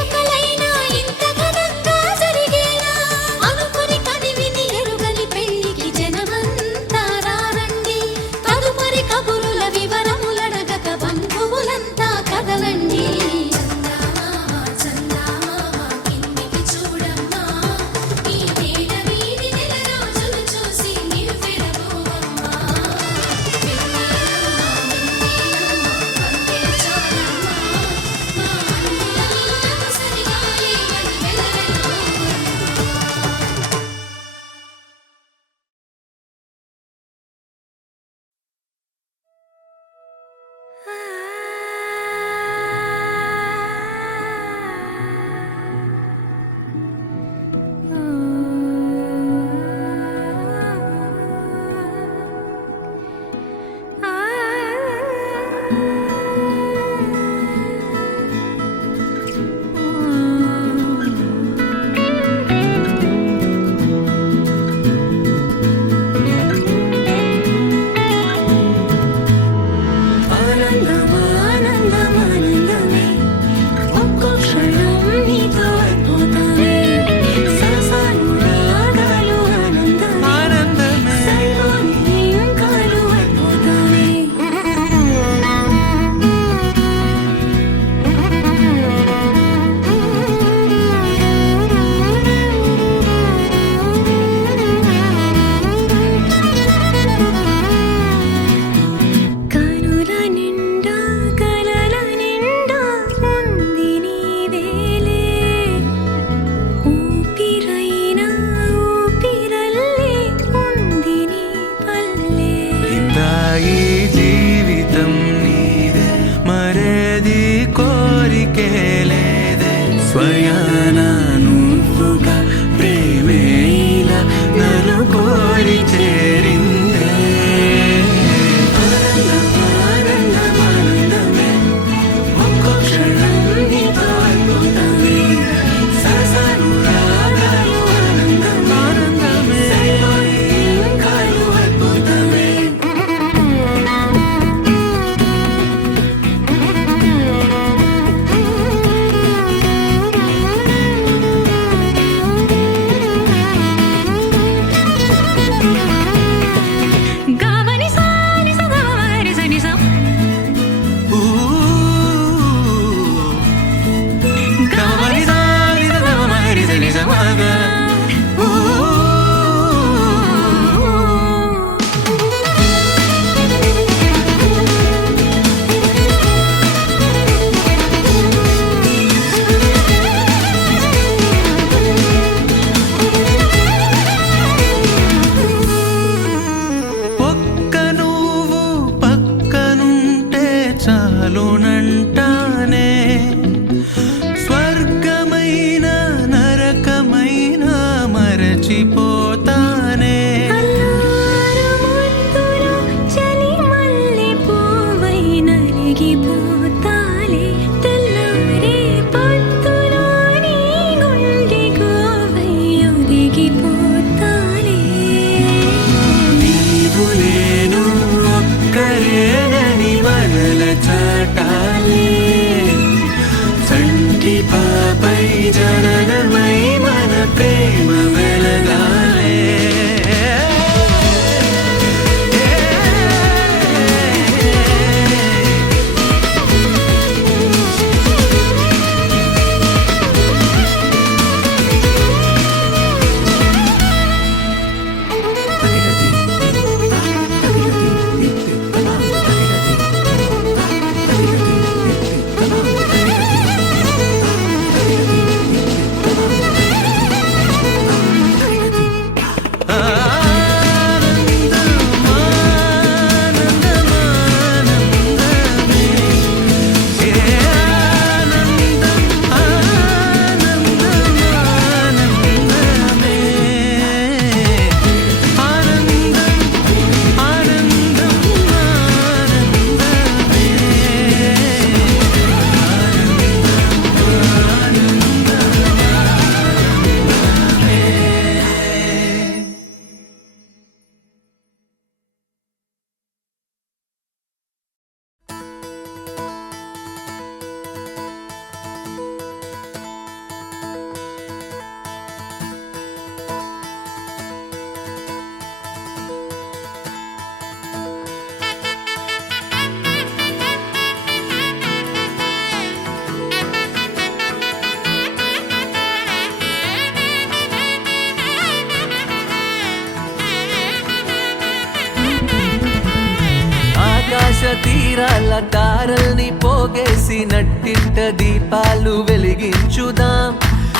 తీరాల దారల్ని పోగేసి నట్టింట దీపాలు వెలిగించుదాం.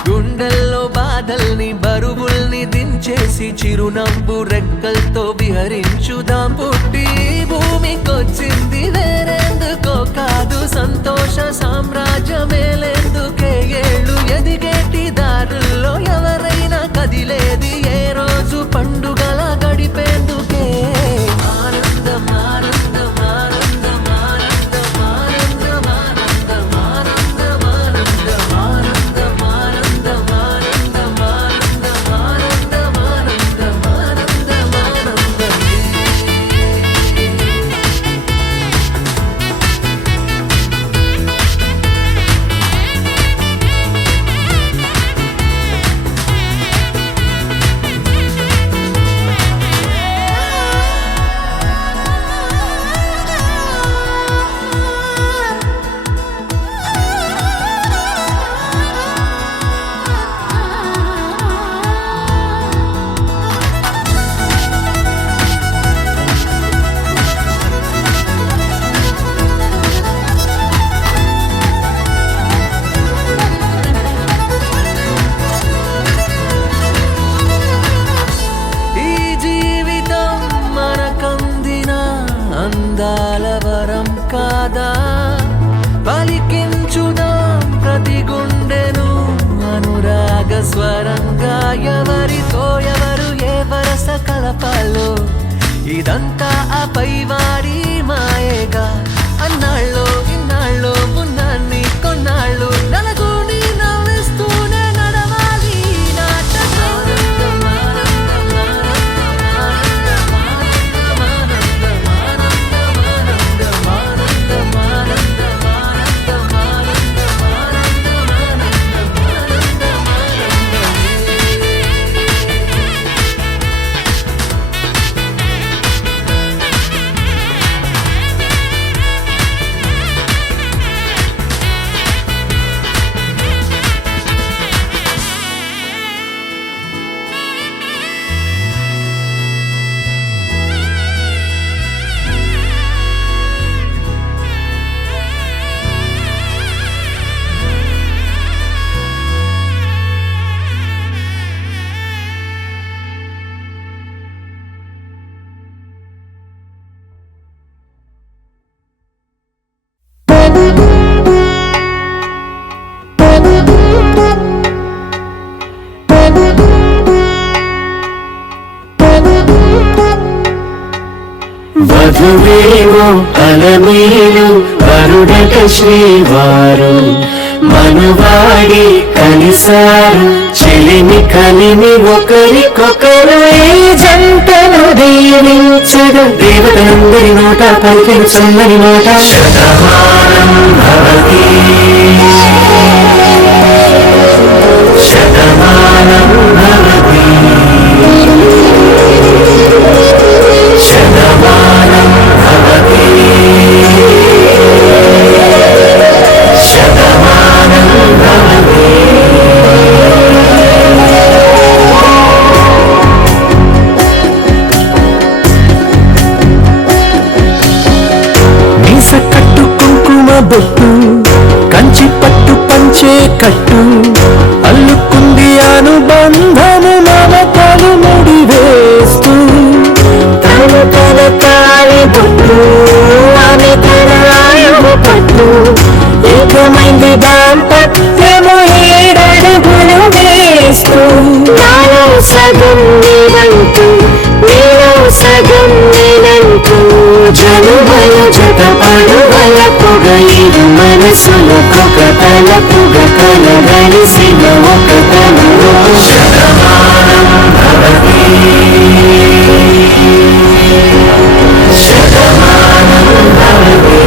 గుండెల్లో బాధల్ని బరువుల్ని దించేసి చిరునవ్వు రెక్కలతో విహరించుదాం. పుట్టి భూమికొచ్చింది వేరేందుకో కాదు, సంతోష సామ్రాజ్యమేలేందుకే. ఏళ్ళు ఎదిగేటి దారుల్లో ఎవరైనా కదిలేది ఏ రోజు పండుగల గడిపేందుకే. ఆనందం ఆనందం ఆనందం ఆనందం అందాల వరం కాదా పలికించుదాం ప్రతి గుండెను అనురాగ స్వరంగా ఎవరితో ఎవరు ఏ వరస కలపాలో ఇదంతా ఆ పైవాడి మాయేగా అన్నాళ్ళో ఇన్నాళ్ళో పున్నాన్ని కొన్నాళ్ళు నలుగుని నవ్విస్తూనే నడవాలి వధువేమో అలమేలు వరుడట శ్రీవారు మనువాడి కలిసారు చెలిమి కలిమి ఒకరికొకరు ఈ జంటను దీవించగా దేవతలందరి నోట పలికిన చల్లని మాట శతమానం భవతి శతమానం భవతి శతమానం భవతి శతమానం భవతి మీస కట్టు కుంకుమ బొట్టు కంచి పట్టు పంచే కట్టు అల్లుకుంది అనుబంధము మమతలు ముడి వేస్తూ తను తన తాళి బొట్టు ఆమె తన ఆయువు పట్టు ఏకమైంది దాంపత్యము 7 అడుగులు వేస్తూ నాలో సగం నేనంటూ నీలో సగం నేనంటూ జనుమలు జత పడువల పొగ ఇరు మనసులకొక తల పొగ కలగలిసిన ఒక తనులో శతమానం భవతి శతమానం భవతి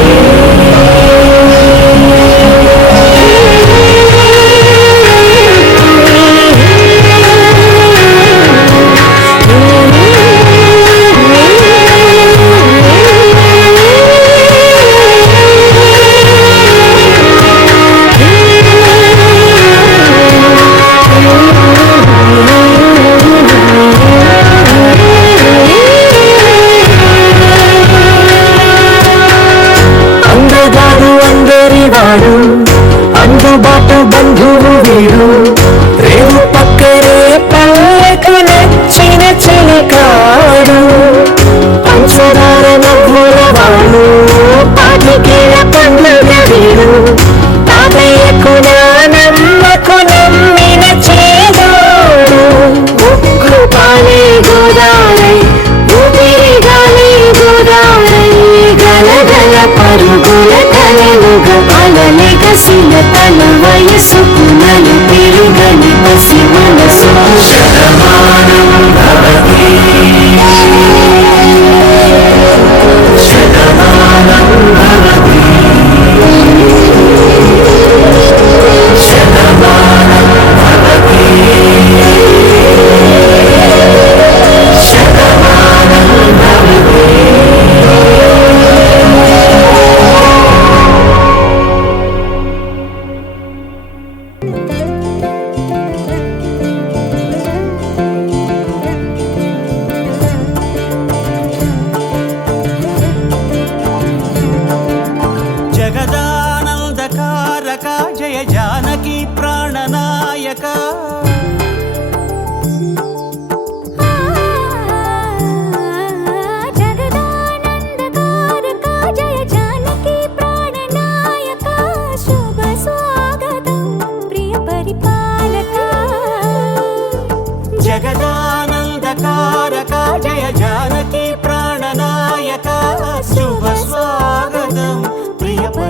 అందుబాటు బంధువు వీడు రేవు పక్కరే పల్లెకు నచ్చిన చిలకాడు పంచదార నవ్వుల వాడు పాటికేల పండుగ వీడు తాతయ్యకు నానమ్మకు నమ్మిన చేదోడు ఉగ్గు పాలే గోదారై ఊపిరి గాలి గోదారై గలగల పరుగుల కలలుగా అలలెగసిన తన వయసుకు నలు తిరుగని పసి మనసు శతమానం భవతి శతమానం భవతి శతమానం భవతి శతమానం భవతి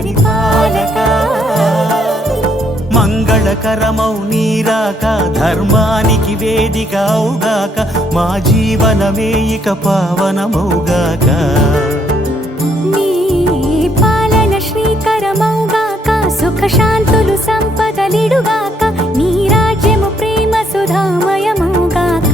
పరిపాలక మంగళకరమౌ నీరాక ధర్మానికి వేదిక అవుగాక మా జీవనమే ఇక పావనమౌగాక నీ పాలన శ్రీకరమౌగాక సుఖ శాంతులు సంపదలిడుగాక నీ రాజ్యము ప్రేమ సుధామయమౌగాక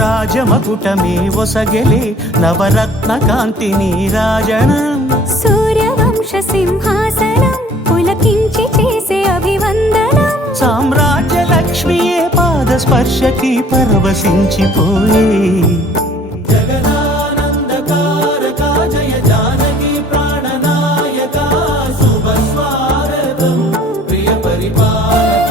రాజమకుటమే ఒసగెలే నవరత్న కాంతి నీరాజనం సూర్యవంశ సింహాసనం పులకించి చేసే అభివందనం సామ్రాజ్య లక్ష్మియే పాద స్పర్శకి పరవశించిపోయే జగదానందకారక జయ జానకి ప్రాణనాయక శుభ స్వాగతం ప్రియ పరిపాలక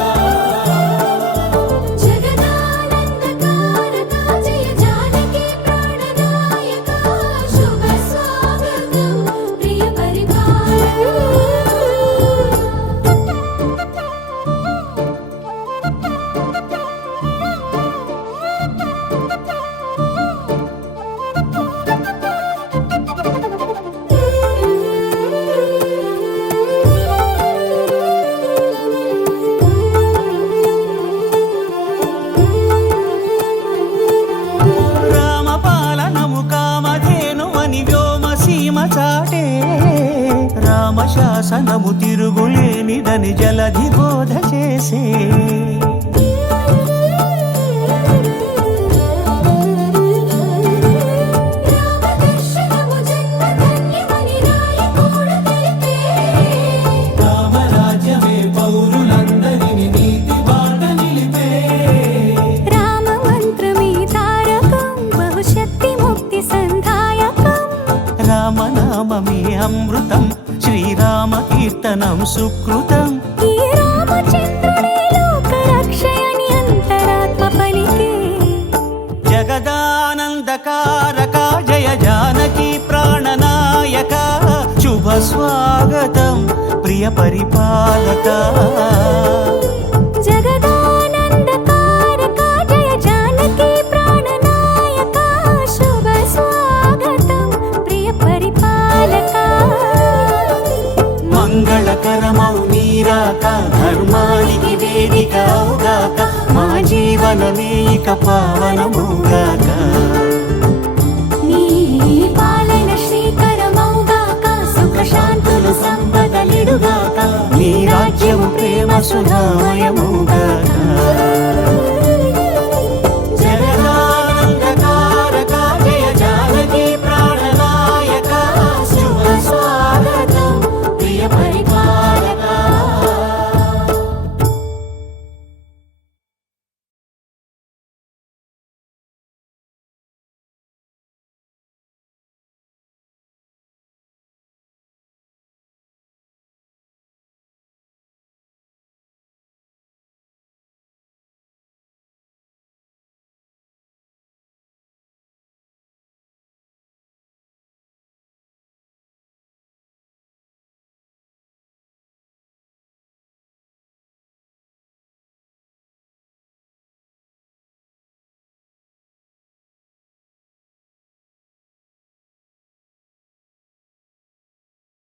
చాటే రామశాసనము తిరుగులేనిదని జలధి బోధ చేసే రామరాజ్యమే పౌరులందరినీ నీతి బాట నిలిపే రామ మంత్రమే తారకం బహుశక్తి ముక్తి సంధాయకం రామనామమే అమృతం శ్రీరామ కీర్తనం సుకృతం ఈ రామచంద్రుడే లోక రక్షయని అంతరాత్మ పలికే జగదానందకారక జయ జానకి ప్రాణనాయక శుభ స్వాగతం ప్రియ పరిపాలక జగదానందకారక జయ జానకి ప్రాణనాయక శుభ స్వాగతం ప్రియ పరిపాలక మంగళకరమౌ నీరాక ధర్మానికి వేదిక అవుగాక మా జీవనమే ఇక పావనమౌగాక నీ పాలన శ్రీకరమౌగాక సుఖ శాంతులు సంపదలిడుగాక నీ రాజ్యము ప్రేమ సుధామయమౌగాక